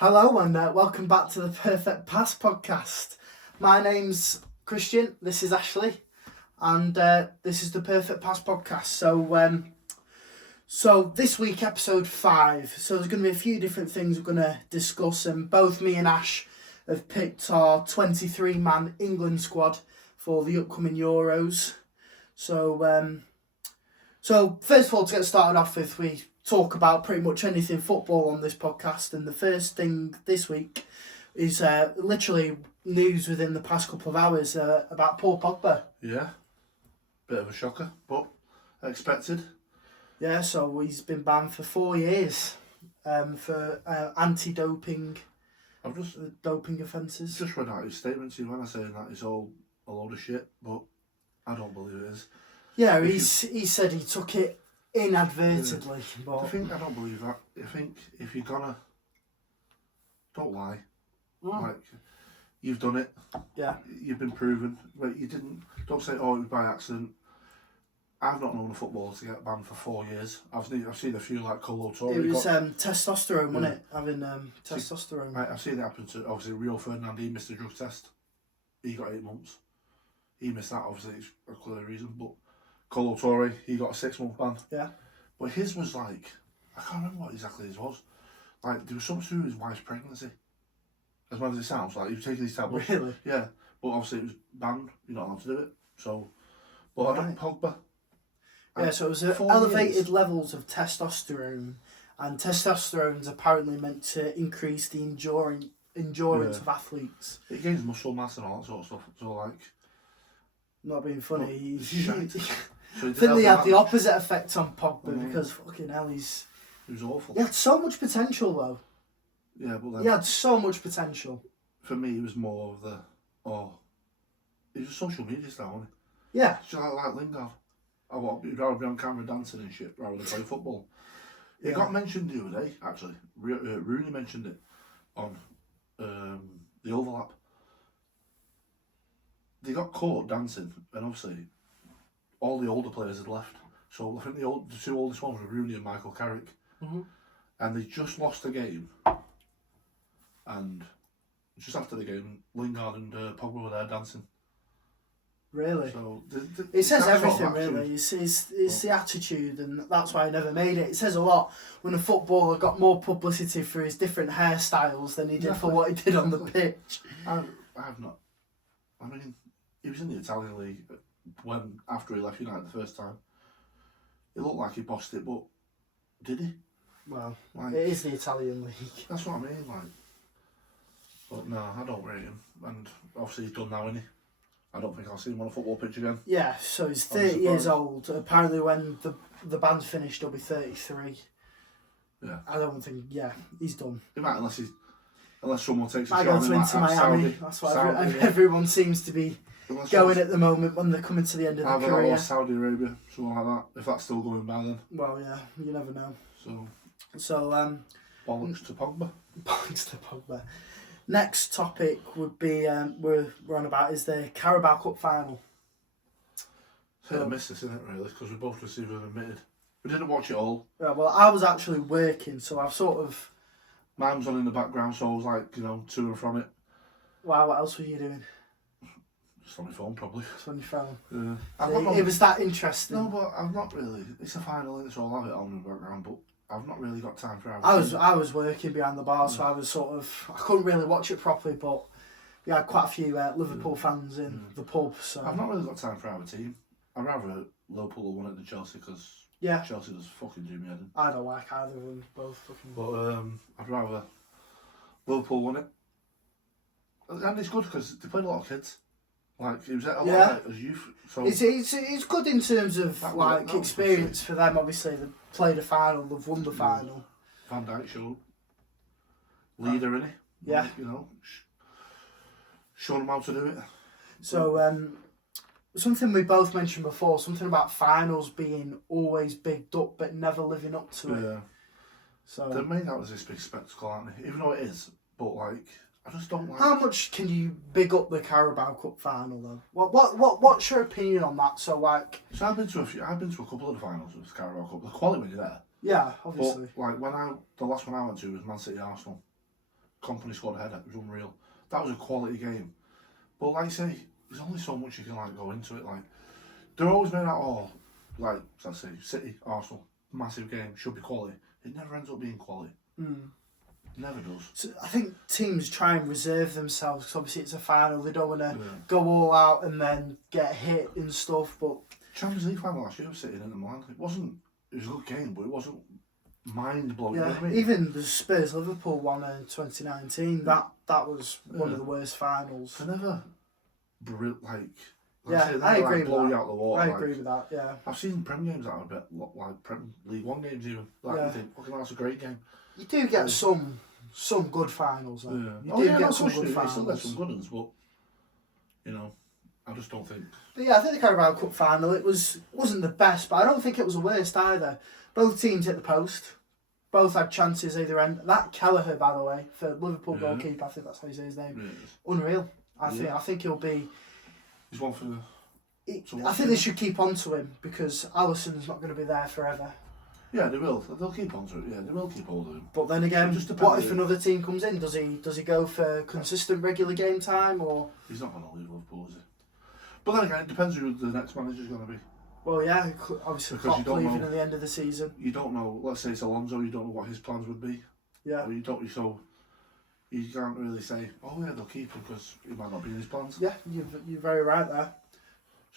Hello and welcome back to the Perfect Pass podcast. My name's Christian, this is Ashley, and this is the Perfect Pass podcast. So this week, episode 5. So there's going to be a few different things we're going to discuss, and both me and Ash have picked our 23-man England squad for the upcoming Euros. So first of all, to get started off with, we talk about pretty much anything football on this podcast, and the first thing this week is literally news within the past couple of hours about Paul Pogba. Yeah, bit of a shocker, but expected. Yeah, so he's been banned for 4 years for anti-doping doping offences. Just read out his statement to you when I say that it's all a load of shit, but I don't believe it is. Yeah, he said he took it inadvertently. Yeah. But I don't believe that. I think if you're gonna, don't lie. Like, you've done it. Yeah. You've been proven. Like, you didn't. Don't say, oh, it was by accident. I've not known a footballer to get banned for 4 years. I've seen a few like Kolo Touré. It was testosterone, wasn't it? Having testosterone. I've seen it happen to, obviously, Rio Ferdinand. He missed a drug test. He got 8 months. He missed that, obviously, it's a clear reason. But Kolo Touré, he got a 6-month ban. Yeah. But his was like, I can't remember what exactly his was. Like, there was something to do with his wife's pregnancy. As bad as it sounds, like, he was taking these tablets. Really? Yeah. But obviously it was banned. You're not allowed to do it. So, but Right. I don't, Pogba. Yeah, so it was 4 elevated years. levels of testosterone, and testosterone's apparently meant to increase the endurance of athletes. It gains muscle mass and all that sort of stuff. So, like, Not being funny, it's shite. So I think they had the opposite effect on Pogba because fucking hell, It was awful. he had so much potential though. Yeah, but then He had so much potential. for me, it was more of the, it was a social media star, wasn't it? Yeah. It's just like Lingard. You'd rather be on camera dancing and shit rather than play football. It Yeah. got mentioned the other day, actually. Rooney mentioned it on the overlap. They got caught dancing, and obviously all the older players had left. So I think the 2 oldest ones were Rooney and Michael Carrick. Mhm. And they just lost the game. And just after the game, Lingard and Pogba were there dancing. Really. So It says that sort of everything, attitude. really. It's the attitude, and that's why I never made it. It says a lot when a footballer got more publicity for his different hairstyles than he did for what he did on the pitch. I've not. I mean, he was in the Italian league after he left United the first time. It looked like he bossed it, but did he? Well, Like, it is the Italian league. that's what I mean. Like, but no, I don't rate him. And obviously he's done now, isn't he? I don't think I'll see him on a football pitch again. Yeah, so he's I'm 30 years surprised. old. Apparently, when the band's finished, he'll be 33. Yeah. I don't think. Yeah, he's done. He might, unless someone takes a I shot go in to like Inter Miami. Saudi. That's what Saudi, yeah. everyone seems to be Unless going someone- at the moment when they're coming to the end of Either their that or career. Saudi Arabia, something like that. If that's still going by then. Well, yeah, you never know. So So, bollocks to Pogba. points to Pogba. Next topic would be we're on about is the Carabao Cup final. It's hit or miss this, isn't it, really? Because we both received and admitted. We didn't watch it all. Yeah, well, I was actually working, so I've sort of. Mine was on in the background, so I was like, to and from it. Wow, what else were you doing? Just on my phone, probably. It's on your phone. Yeah. It was that interesting. No, but I've not really. It's a final, so I'll have it on in the background, but I've not really got time for it. I was working behind the bar, so I was I couldn't really watch it properly, but we had quite a few Liverpool fans in the pub, so. I've not really got time for our team. I'd rather Liverpool won it than Chelsea, because Yeah, Chelsea does fucking do me head in. I don't like either of them, both fucking. But I'd rather Liverpool won it. And it's good because they played a lot of kids. Like, he was at a lot of it as youth. So It's good in terms of That like was experience for them. Obviously, they've played a final, they've won the final. Van Dijk showed leader, innit? Yeah. Like, showing them how to do it. So something we both mentioned before, something about finals being always bigged up but never living up to it. Yeah. So They're made out as this big spectacle, aren't they? Even though it is, but like, I just don't like. how much can you big up the Carabao Cup final though? What's your opinion on that? So like, So I've been to a couple of the finals of the Carabao Cup. The quality when you're there. yeah, obviously. But like the last one I went to was Man City Arsenal. Company squad header. It was unreal. That was a quality game. But like I say, there's only so much you can like go into it. Like they're always made out all like let's say City, Arsenal, massive game should be quality. It never ends up being quality. Never does. So I think teams try and reserve themselves because obviously it's a final. They don't want to go all out and then get hit and stuff. But Champions League final last year was City in Milan. It was a good game, but it wasn't mind blowing. yeah, You know what I mean? even the Spurs Liverpool one in 2019. That was one of the worst finals. They're never like. Yeah, I agree with blow that. you out the water. I like, agree with that. Yeah. I've seen Prem games that are a bit like Prem League One games even. Like you think, fucking that's a great game. You do get some good finals. Though. Yeah. You Oh do yeah, get no, some of course good you finals. still get some good ones, but you know, I just don't think. But yeah, I think the Carabao Cup final wasn't the best, but I don't think it was the worst either. Both teams hit the post. Both had chances either end. That Kelleher, by the way, for Liverpool goalkeeper, I think that's how you say his name. Yeah. Unreal. I think he'll be. He's one for the. I think they should keep on to him because Alisson's not going to be there forever. Yeah, they will. They'll keep on to it. Yeah, they will keep hold of him. But then again, Just what if another team comes in? Does he go for consistent regular game time or? He's not going to leave Liverpool, is he? But then again, it depends who the next manager's going to be. Well, yeah, obviously Because you Klopp don't leaving know. at the end of the season. You don't know. Let's say it's Alonso. You don't know what his plans would be. Yeah. Or you don't. So you can't really say, oh yeah, they'll keep him because he might not be in his plans. Yeah, you're very right there.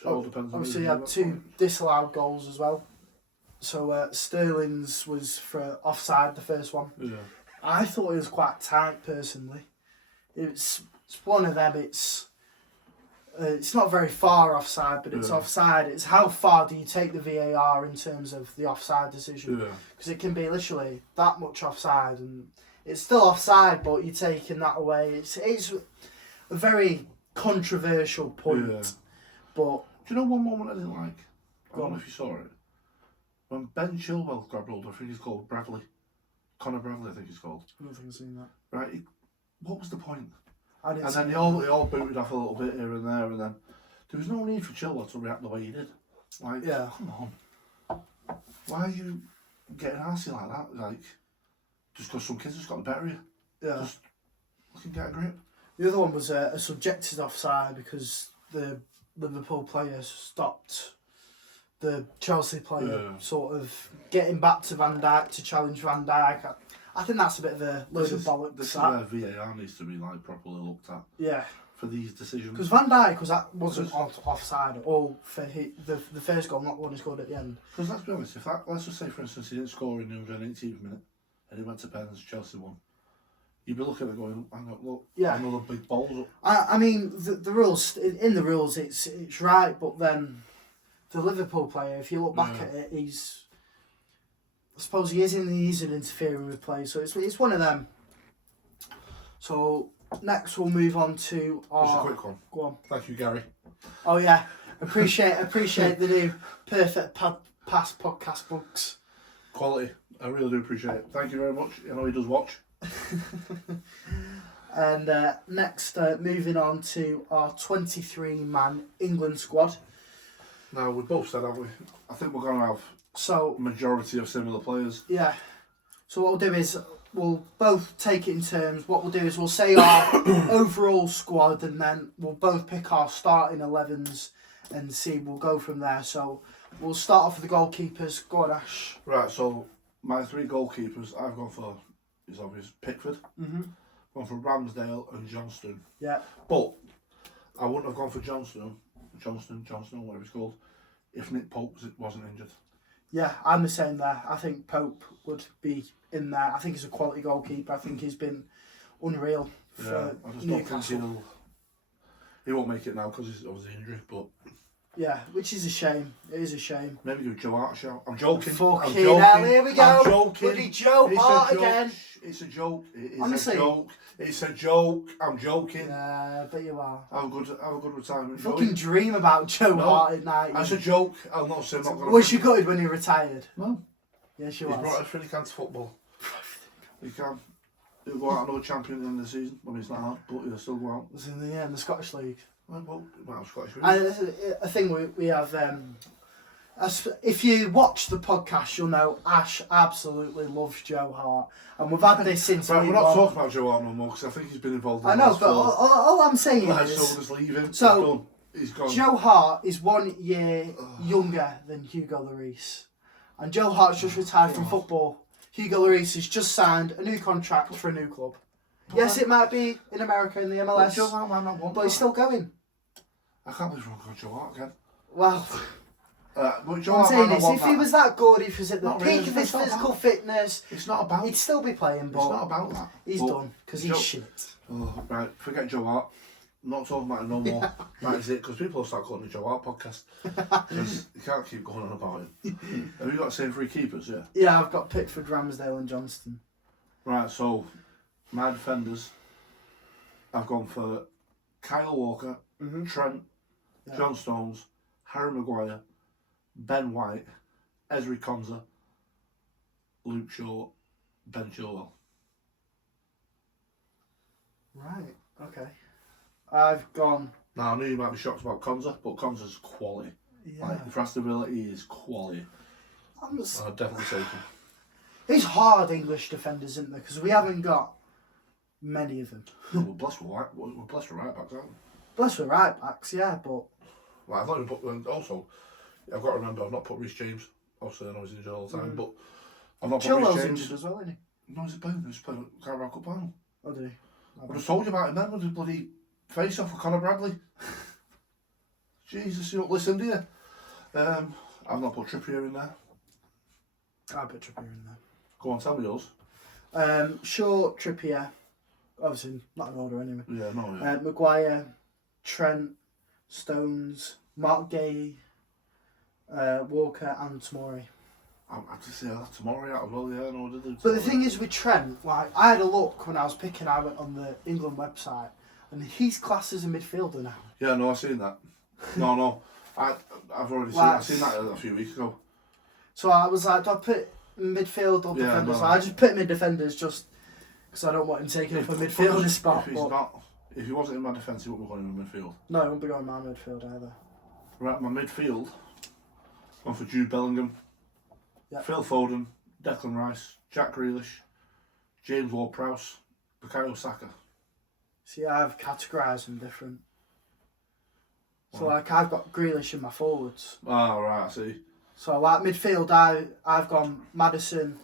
So it all depends. Obviously, he had 2 disallowed goals as well. So Sterling's was for offside, the first one. Yeah. I thought it was quite tight personally. It's one of them. It's not very far offside, but it's offside. It's how far do you take the VAR in terms of the offside decision? Yeah. Because it can be literally that much offside, and it's still offside, but you're taking that away. It's a very controversial point. Yeah. But Do you know one moment I didn't like? I Go don't know on. if you saw it. When Ben Chilwell grabbed hold, I think he's called Bradley. Connor Bradley, I think he's called. I don't think I've seen that. Right? What was the point? I didn't And see then it. they all booted off a little bit here and there, and then there was no need for Chilwell to react the way he did. Like, Yeah. come on. Why are you getting arsey like that? Like, just because some kids just got the better of you. Yeah. Just fucking get a grip. The other one was a subjected offside because the Liverpool player stopped the Chelsea player sort of getting back to Van Dijk to challenge Van Dijk. I think that's a bit of a load of bollocks. This is that. where VAR needs to be like properly looked at Yeah, for these decisions. because Van Dijk wasn't offside at all for the first goal, not the one he scored at the end. Because let's be honest, let's just say for instance he didn't score in the 118th minute and he went to pens, Chelsea won. You'd be looking at it going, hang on, look, another big balls up. I mean the rules in the rules it's right, but then the Liverpool player, if you look back at it, I suppose he's interfering with play, so it's one of them. So next we'll move on to our. Just a quick one. Go on. Thank you, Gary. Oh yeah, appreciate the new perfect pass podcast books. Quality. I really do appreciate it. Thank you very much. I know he does watch. And next, moving on to our 23-man England squad. Now, we both said, haven't we? I think we're going to have So a majority of similar players. yeah. So what we'll do is we'll both take it in terms. What we'll do is we'll say our overall squad, and then we'll both pick our starting 11s and see. We'll go from there. So we'll start off with the goalkeepers. Go on, Ash. Right, so my 3 goalkeepers, I've gone for, is obvious, Pickford. Gone for Ramsdale and Johnston. Yeah. But I wouldn't have gone for Johnston, whatever it's called, if Nick Pope wasn't injured. Yeah, I'm the same there. I think Pope would be in there. I think he's a quality goalkeeper. I think he's been unreal for I just Newcastle. don't think he won't make it now because of the injury, but Yeah, which is a shame. It is a shame. maybe give Joe Hart a shout. I'm joking. Fucking I'm joking. hell, here we go. I'm joking. Bloody Joe It's a Hart joke. again. It's a joke. It is Honestly. a joke. It's a joke. I'm joking. Yeah, I bet you are. Have a good retirement. Fucking dream about Joe No, Hart at night. That's a joke. I'll not say I'm not going to. Was she gutted when he retired? No. Yeah, she He's brought was. everything he can to football. He can. He'll go out another champion at the end of the season. I mean, it's not hard, but he'll still go out. It was in the Scottish League. Well, Scottish. And a thing we have If you watch the podcast, you'll know Ash absolutely loves Joe Hart, and we've had this since Right, week we're not one. talking about Joe Hart no more because I think he's been involved in I the know, last but all I'm saying Right, is, so just leave him. So, He's done. He's gone. Joe Hart is 1 year younger than Hugo Lloris, and Joe Hart's just retired from football. Hugo Lloris has just signed a new contract for a new club. Yes, it might be in America in the MLS, Joe Hart might not want but he's that. still going. I can't believe we're going to Joe Hart again. Well, But Joe what I'm Hart saying might is, not want if he that. was that good, if he was at the Not peak really, of his it's not physical about- fitness, It's not about. he'd still be playing, It's but not about that. he's But done, because he's Joe- shit. Oh, right, forget Joe Hart. Not talking about him no more. That is it, because people will start calling it Joe Hart podcast. Because you can't keep going on about him. Have you got the same three keepers? Yeah. Yeah, I've got Pickford, Ramsdale and Johnston. Right, so my defenders, I've gone for Kyle Walker, Mm-hmm. Trent, Yeah. John Stones, Harry Maguire, Ben White, Ezri Konza, Luke Shaw, Ben Chilwell. Right, okay. I've gone... Now, I knew you might be shocked about Konza, but Konza's quality. Yeah. Like, for Aston Villa, he is quality. I'm just, I'd definitely take him. It's hard English defenders, isn't there? Because we haven't got many of them. We're blessed with right backs, aren't we? Plus we're right backs, yeah, but... Well, I've not even put, and also, I've got to remember, I've not put Reece James. Obviously, I know he's injured all the time, but I've not put Reece Chilwell's James. injured as well, isn't he? No, he's playing. He's playing at Carabao Cup final. Oh, did he? I just told you about him then with the bloody face off with Conor Bradley. Jesus, you don't listen, do you? I've not put Trippier in there. I put Trippier in there. Go on, tell me yours. Shaw, Trippier, obviously not in order anyway. Yeah, no, yeah. Maguire, Trent, Stones, Mark Gay, Walker and Tomori. I just say that tomorrow out as well, yeah, no, I did. But the thing is with Trent, like I had a look when I was picking, I went on the England website and he's classed as a midfielder now. Yeah, no, I've seen that. No, I've already seen. Like- I've seen that a few weeks ago. So I was like, do I put midfield or Yeah, defenders? no. I just put mid defenders just because I don't want him taking up a midfielder spot. If he's But not, if he wasn't in my defence, he wouldn't be going in the midfield. no, I won't be going my midfield either. Right, my midfield. Gone for Jude Bellingham, Yep. Phil Foden, Declan Rice, Jack Grealish, James Ward-Prowse, Bukayo Saka. See, I've categorised them different. So Wow. like I've got Grealish in my forwards. Ah, right, I see. So like midfield, I've gone Madison,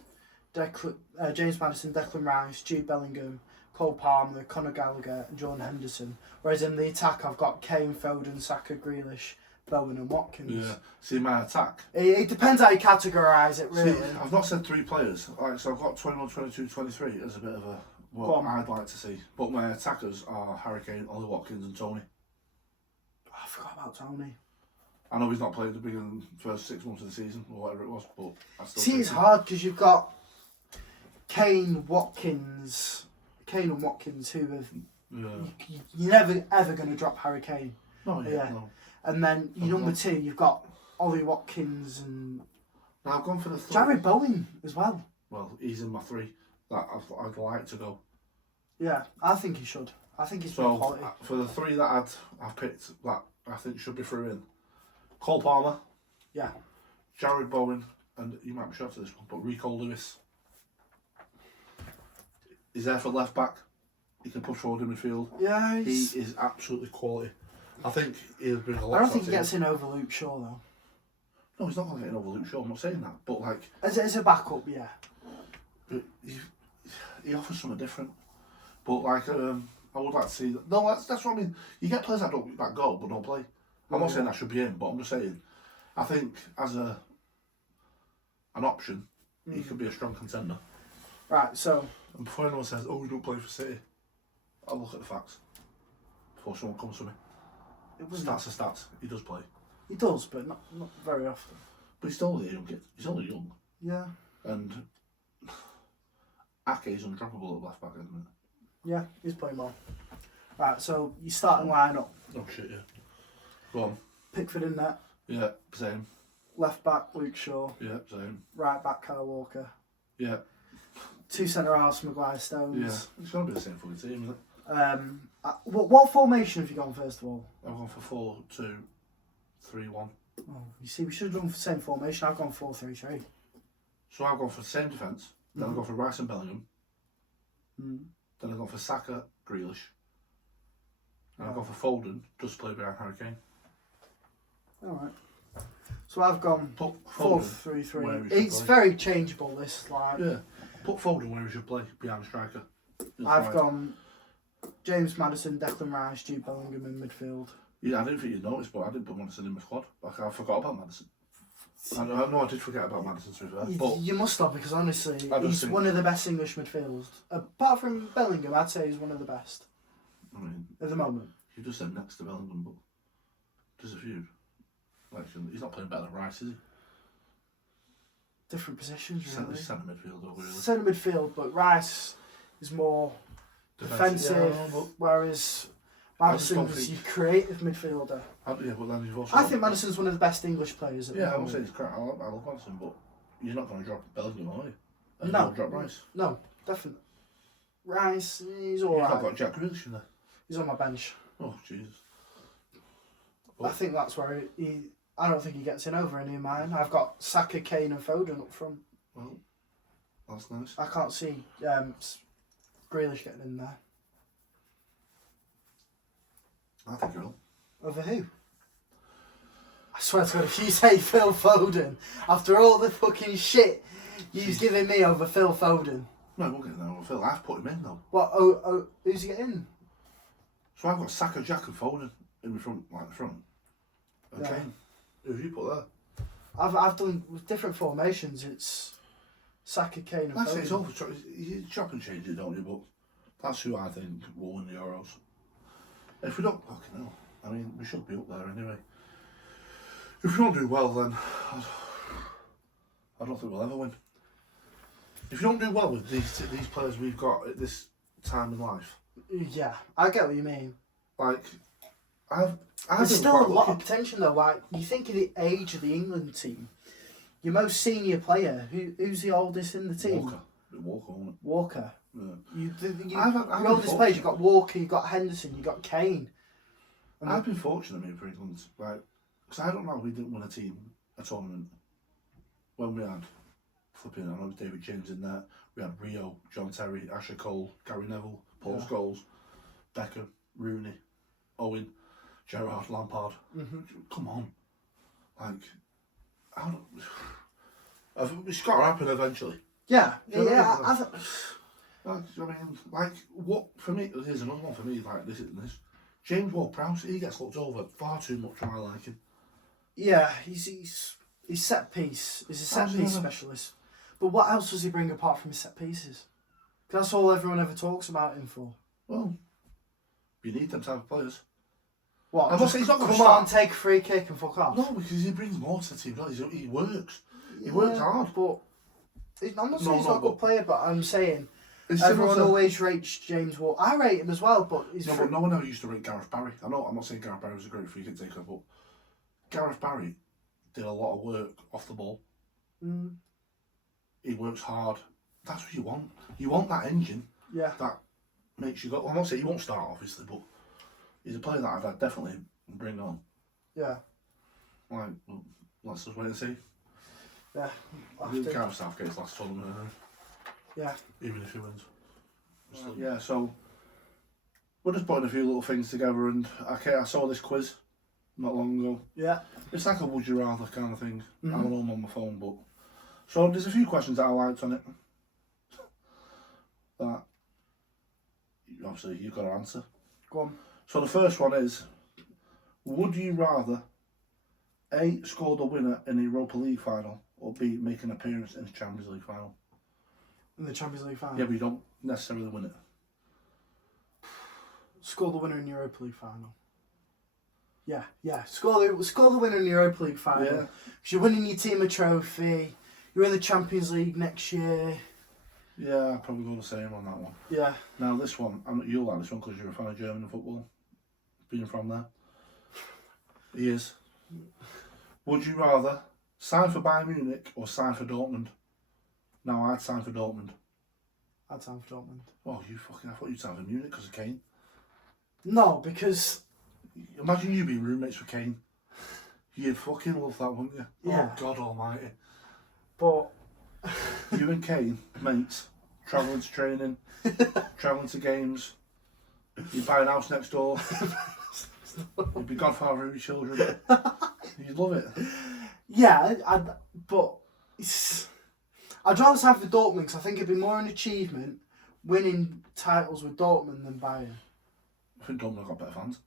James Madison, Declan Rice, Jude Bellingham, Cole Palmer, Conor Gallagher, and Jordan Henderson. Whereas in the attack, I've got Kane, Foden, Saka, Grealish, Bowen, and Watkins. Yeah. See, my attack. It depends how you categorise it, really. See, I've not said three players. Like, so I've got 21, 22, 23 as a bit of a Go what on. I'd like to see. But my attackers are Harry Kane, Ollie Watkins, and Tony. Oh, I forgot about Tony. I know he's not played the beginning first 6 months of the season or whatever it was, but I still See, think it's hard because you've got Kane, and Watkins, who have Yeah. you're never ever going to drop Harry Kane. No, yeah, Yeah. no. And then your Okay. number two, you've got Ollie Watkins and Now I've gone for the third. Jared Bowen as well. Well, he's in my three that I'd like to go. Yeah, I think he should. I think he's So been quality. for the three that I've picked that I think should be through in, Cole Palmer, Yeah. Jared Bowen, and you might be shocked at this one, but Rico Lewis. He's there for left back. He can push forward in midfield. Yeah, He is absolutely quality. I think he'll bring a lot. I don't to think that he gets team. in over Luke Shaw though. No, he's not going to get in over Luke Shaw. I'm not saying that, but like As a backup, yeah. he offers something different. But like I would like to see that. No, that's what I mean. You get players that go but don't play. I'm not saying that should be in, but I'm just saying I think as an option he could be a strong contender. Right, so And before anyone says, "Oh, we don't play for City," I'll look at the facts before someone comes to me. it was Stats are stats. He does play, he does, but not very often. but he's still only a young kid. He's only young, Yeah. and Ake's undroppable at left back at the minute. Yeah, he's playing well. Right, so you starting lineup. Oh shit, yeah. Go on. Pickford in net. Yeah, same. Left back Luke Shaw. Yeah, same. Right back Kyle Walker. Yeah, Two centre halves Maguire yeah. Stones. It's gonna be the same fucking team, isn't it? What formation have you gone first of all? I've gone for 4-2-3-1. Oh, you see, we should have done the same formation. I've gone 4-3-3. So I've gone for the same defence, then I've gone for Rice and Bellingham, Mm. then I've gone for Saka, Grealish, and I've Yeah. gone for Foden, just play behind Harry Kane. Alright. So I've gone Put Foden 4-3-3. where he should It's play. very changeable, this. Like, Yeah, put Foden where he should play, behind the striker. It's I've like- gone James Maddison, Declan Rice, Jude Bellingham in midfield. Yeah, I didn't think you'd notice, but I didn't put Madison in my squad. Like, I forgot about Madison. I know I did forget about Madison, to be fair. But You must have, because honestly, I just he's think- one of the best English midfielders. Apart from Bellingham, I'd say he's one of the best I mean, at the moment. you just said next to Bellingham, but there's a few. Like, he's not playing better than Rice, is he? Different positions, really. Centre midfielder, really. Centre midfield, but Rice is more defensive, Yeah, I know, whereas I just don't Maddison's think- your creative midfielder. yeah, but then you've also. I think Maddison's one of the best English players at the Yeah, I moment. would say he's crap. I love Madison, but you're not going to drop Bellingham, are you? And No. you'll drop Rice. No, definitely. Rice, he's You've not alright. got Jack Grealish in there. He's on my bench. Oh, Jesus. I think that's where I don't think he gets in over any of mine. I've got Saka, Kane and Foden up front. Well, that's nice. I can't see Grealish getting in there. I think you will. Over who? I swear to God, if you say Phil Foden, after all the fucking shit you've given me over Phil Foden, No, we'll get there. Well, Phil, I've put him in, though. what? Who's he getting? So I've got Saka, Jack and Foden in the front, like the front. Okay. Yeah. Who have you put there? I've done with different formations. It's Saka, Kane, and Like I say, it's Foden. over. You chop and change it, don't you? But that's who I think will win the Euros. If we don't, fucking hell. I mean, we should be up there anyway. If we don't do well, then I don't think we'll ever win. If you don't do well with these players we've got at this time in life, Yeah, I get what you mean. like I've There's been still quite a lot lucky. of potential though. Like you think of the age of the England team, your most senior player, who's the oldest in the team? Walker, wasn't Walker. it? Yeah. Your I've been oldest players. fortunate. You've got Walker. You've got Henderson. You've got Kane. And I've been fortunate, for England, like, because I don't know, we didn't win a tournament when we had flipping. I know David James in there. We had Rio, John Terry, Asher Cole, Gary Neville, Paul Yeah. Scholes, Beckham, Rooney, Owen, Gerrard, Lampard. Come on, like, I don't. It's got to happen eventually. yeah, Do you know yeah. what I mean? Like, I mean, like, what for me? Here's another one for me. Like this and this. James Ward-Prowse, he gets looked over far too much for my liking. Yeah, he's set piece. He's a set How's he piece ever- specialist. But what else does he bring apart from his set pieces? 'Cause that's all everyone ever talks about him for. Well, you need them type of players. What? I must say he's not gonna come on, start. take a free kick and fuck off. No, because he brings more to the team. He works. He works hard. But I'm not saying No, he's no, not a good but- player, but I'm saying It's everyone similar to- always rates James Ward. I rate him as well, but he's No, but no one ever used to rate Gareth Barry. I know, I'm not saying Gareth Barry was a great free kick taker, but Gareth Barry did a lot of work off the ball. Mm, He works hard. That's what you want. You want that engine yeah. that makes you go. Well, I'm not saying he won't start, obviously, but he's a player that I'd definitely bring on. Yeah. Like, well, let's just wait and see. Yeah. I think Gareth Southgate's last tournament, anyway, Yeah. even if he wins. So, yeah, so we're just putting a few little things together, and I saw this quiz not long ago. Yeah. It's like a would you rather kind of thing. Mhm. I don't know, I'm on my phone, but so there's a few questions that I liked on it that obviously you've got to answer. Go on. So the first one is: would you rather A, score the winner in a Europa League final, or B, make an appearance in the Champions League final? In the Champions League final. Yeah, but you don't necessarily win it. Score the winner in the Europa League final. Yeah, yeah. Score the winner in the Europa League final. Yeah. 'Cause you're winning your team a trophy. You're in the Champions League next year. Yeah, I'll probably go the same on that one. Yeah. Now this one, you'll like this one because you're a fan of German football, being from there. He is. Would you rather sign for Bayern Munich or sign for Dortmund? Now I'd sign for Dortmund. I'd time for Dortmund. Oh, I thought you'd sign for Munich because of Kane. No, because Imagine you being roommates with Kane. You'd fucking love that, wouldn't you? Yeah. Oh, God almighty. But You and Kane, mates, travelling to training, travelling to games. You'd buy an house next door. You'd be godfather of your children. You'd love it. yeah, but I'd rather sign for Dortmund because I think it'd be more an achievement winning titles with Dortmund than Bayern. I think Dortmund have got better fans.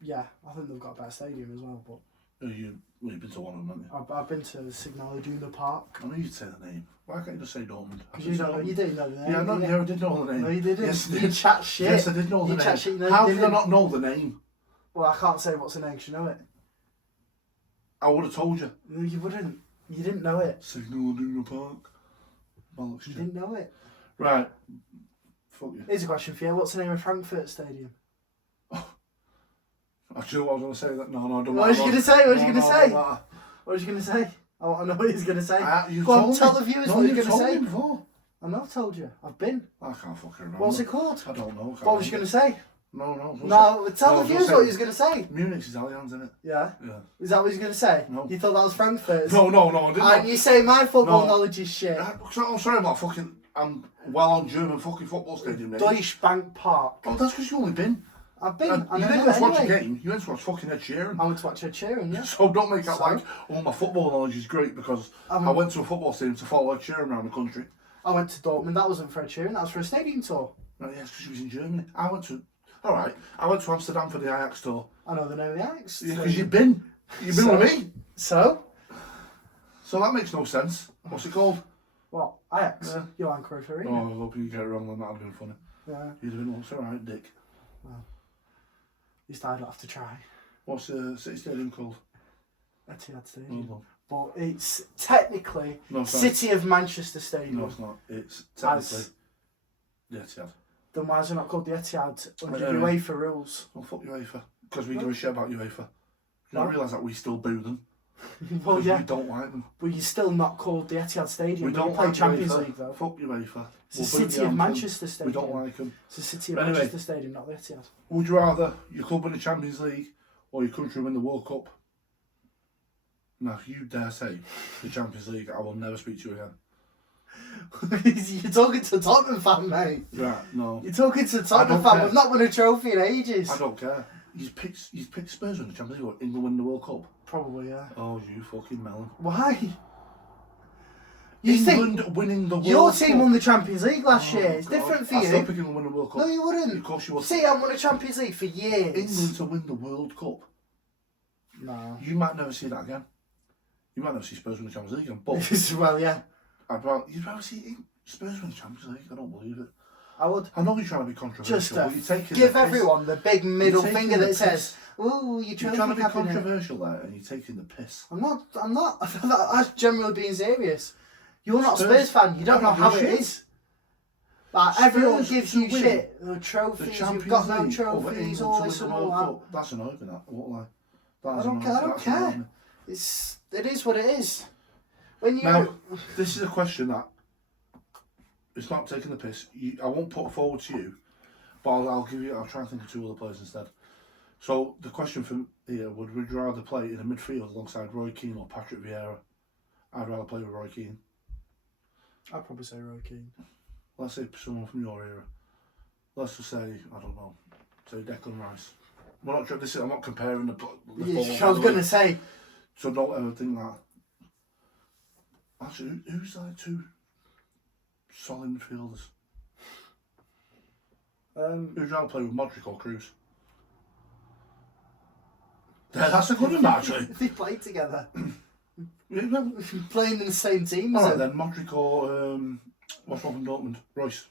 Yeah, I think they've got a better stadium as well. But You've been to one of them, haven't you? I've been to Signal Iduna Park. I know you'd say the name. Why can't you just say Dortmund? Because you didn't know the name. Yeah, I did know the name. No, you didn't. Yes, I You did. chat shit. Yes, I did know the You name. chat shit, no, you How did I didn't. not know the name? Well, I can't say what's the name because you know it. I would have told you. No, you wouldn't. You didn't know it. Signal Iduna Park. Bollocks, You you. didn't know it. Right. Fuck you. Here's a question for you. What's the name of Frankfurt Stadium? Actually, what I was going to say that. No, I don't. What was you going to say? What was you going to say? No. What was you going to say? I want to know what he's going to say. You Go on, told tell me. the viewers No, what you're you going to told say. me before. I know I've told you. I've been. I can't fucking remember. What's it called? I don't know. What was you going to say? No. No, tell No, the viewers don't what say- you was going to say. Munich's is Allianz, isn't it? Yeah? Yeah. Is that what you was going to say? No. You thought that was Frankfurt? No, I didn't. And you say my football No. knowledge is shit. I'm sorry, I'm not fucking. I'm well on German fucking football stadium names. Deutsche Bank Park. Oh, that's because you've only been. I've been. And I you know didn't it just watch a anyway. game. You went to watch fucking Ed Sheeran. I went to watch Ed Sheeran, yeah. So don't make out So? like, oh, my football knowledge is great because I went to a football stadium to follow Ed Sheeran around the country. I went to Dortmund. That wasn't for Ed Sheeran. That was for a stadium tour. Right, yes, because she was in Germany. I went to Amsterdam for the Ajax tour. I know the name of the Ajax. Yeah, because you've been So? with me. So? So that makes no sense. What's it called? What? Ajax? Yeah. Johan Cruyff Arena. Oh, I was hoping you get it wrong, then that'd have been funny. Yeah. You'd have been, it's alright, dick. At least I don't have to try. What's the City Stadium called? Etihad Stadium. Hold But it's technically on. No, it's not. City of Manchester Stadium. No, it's not. It's technically. As- Yeah, Etihad. Then why is it not called the Etihad under Yeah. UEFA rules? Oh, fuck UEFA. Because we give a shit about UEFA. You don't No. realise that we still boo them. Well, 'Cause yeah. We don't like them. But you're still not called the Etihad Stadium. We when don't you play like Champions UEFA. League though. Fuck UEFA. It's We'll the boo the City of anthem. Manchester We Stadium. don't like them. It's the City of Anyway. Manchester Stadium, not the Etihad. Would you rather your club win the Champions League or your country win the World Cup? Now, if you dare say the Champions League, I will never speak to you again. You're talking to a Tottenham fan, mate. Right, no. You're talking to a I Tottenham don't fan. care. We've not won a trophy in ages. I don't care. You've picked Spurs win the Champions League or England win the World Cup? Probably, yeah. Oh, you fucking melon. Why? You England think winning the World your Cup. team won the Champions League last Oh, year? It's God. different for I still you. pick England to win the World Cup. No, you wouldn't. Of course you would. See, I haven't won a Champions League for years. England to win the World Cup. No. You might never see that again. You might never see Spurs win the Champions League again. But Well, yeah, you'd rather see Spurs win the Champions League. I don't believe it. I would. I know you're trying to be controversial, Just but you're taking give the piss. everyone the big middle You're taking finger the that says, piss. "Ooh, you're You're trophy trying to be cabinet." controversial there, and you're taking the piss. I'm not. That's generally being serious. You're not a Spurs- Spurs fan. You don't I know don't how give it a shit. is. Like, everyone Spurs gives to you win shit. The The trophies, Champions you've got no League over trophies, England all to this win and the all World that. Cup. That's annoying. That I won't lie. That I is don't care. I annoying. don't That's care. annoying. It is what it is. When you Now, this is a question that it's not taking the piss. I won't put forward to you, but I'll give you. I'll try and think of two other players instead. So the question from here: would you rather play in a midfield alongside Roy Keane or Patrick Vieira? I'd rather play with Roy Keane. I'd probably say Roy Keane. Let's say someone from your era. Let's just say I don't know. Say Declan Rice. We're not. I'm not comparing the. I was going to say. So don't ever think that. Actually, who's like two solid midfielders? Who'd you rather play with, Modric or Cruz? Yeah, that's a good one, actually. They play together. Yeah, well, Playing in the same team. all Is right it? then, Modric or what's wrong from Dortmund? Royce.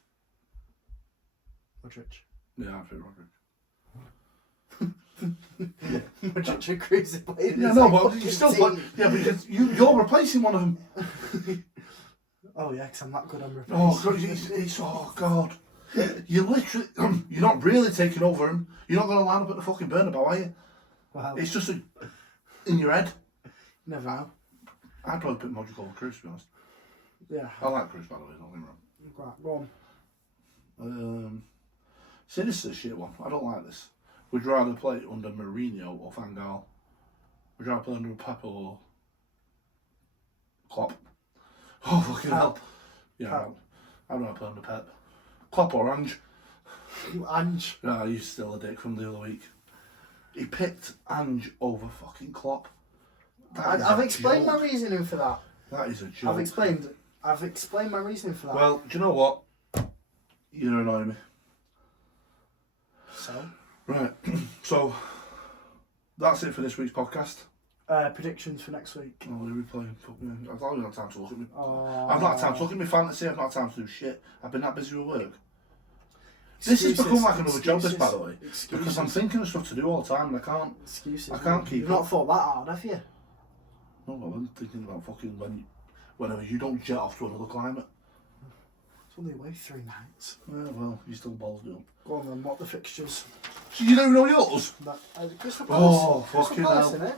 Modric. Yeah, I'd say Modric. Modric and Cruz are playing in Yeah, the no, same but fucking you still team. play. Yeah, because you're replacing one of them. Oh yeah, because I'm that good on replacing. Oh god, oh god. You're literally, you're not really taking over him. You're not going to line up at the fucking Bernabeu, are you? Well, It's just in your head. never know. I'd probably pick Modric over Cruz, to be honest. Yeah. I like Cruz, by the way, don't get me wrong. Right, go on. See, this is a shit one. I don't like this. Would you rather play under Mourinho or Van Gaal? Would you rather play under Pep or Klopp? Oh, fucking hell. Yeah, I'd rather play under Pep. Klopp or Ange? Ange. Yeah, he's still a dick from the other week. He picked Ange over fucking Klopp. I've explained my reasoning for that. That is a joke. I've explained my reasoning for that. Well, do you know what? You're annoying me. So? Right, so that's it for this week's podcast. Predictions for next week. Oh, who are we playing? Fuck me. I've not had time to look at me. Oh. I've not had time to look at my fantasy. I've not had time to do shit. I've been that busy with work. This has become like another job, this, by the way. Because I'm thinking of stuff to do all the time and I can't. Excuses. I can't keep You've not thought that hard, have you? No, well, I'm thinking about fucking whenever you don't jet off to another climate. It's only away 3 nights. Yeah, well, you still balls do. Go on then, what the fixtures? So you don't know yours? Crystal Palace. Oh, fucking Palace, hell. innit?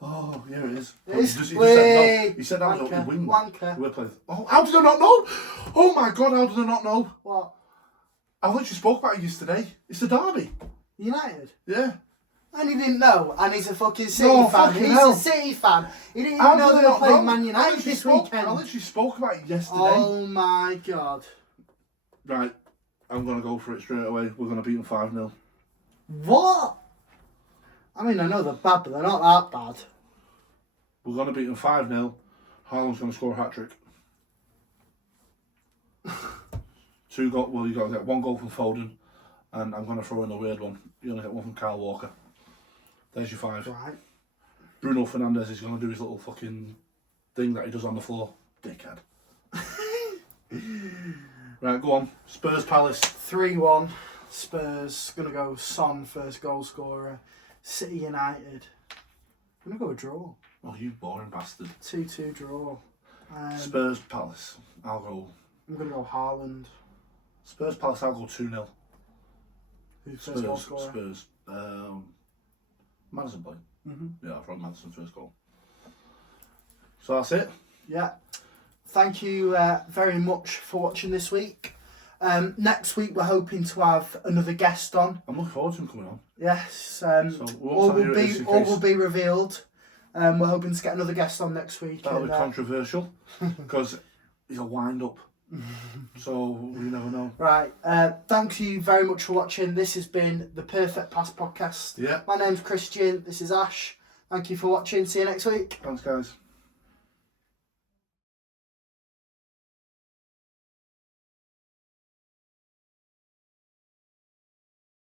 Oh, yeah, it is. It is. He just said no. He said that was Wanker, a wing. wanker. We're playing. Oh, how did I not know? Oh my god, how did I not know? What? I literally spoke about it yesterday. It's the derby. United? Yeah. And he didn't know, and he's a fucking City No, fan. fucking He's hell. a City fan. He didn't How even know did they I were not playing know? Man I United literally this spoke- weekend. I literally spoke about it yesterday. Oh my god. Right, I'm going to go for it straight away. We're going to beat them 5-0. What? I mean, I know they're bad, but they're not that bad. We're going to beat them 5-0. Haaland's going to score a hat-trick. 2 goals. Well, you've got to get 1 goal from Foden. And I'm going to throw in a weird one. You're going to get 1 from Kyle Walker. There's your 5. Right. Bruno Fernandes is going to do his little fucking thing that he does on the floor. Dickhead. Right, go on. Spurs Palace. 3-1. Spurs. Gonna go Son, first goal scorer. City United. I'm gonna go a draw. Oh, you boring bastard. 2-2 draw. Spurs Palace. I'll go. I'm gonna go Haaland. Spurs Palace, I'll go 2-0. Who's first goal Spurs. scorer? Spurs. Madison playing. Yeah, I'll throw Madison first goal. So that's it. Yeah. Thank you very much for watching this week. Next week we're hoping to have another guest on. I'm looking forward to him coming on. Yes. So all will be revealed. We're hoping to get another guest on next week. That'll be controversial because he's a wind up. So you never know. Right. Thank you very much for watching. This has been the Perfect Pass podcast. Yeah. My name's Christian. This is Ash. Thank you for watching. See you next week. Thanks, guys.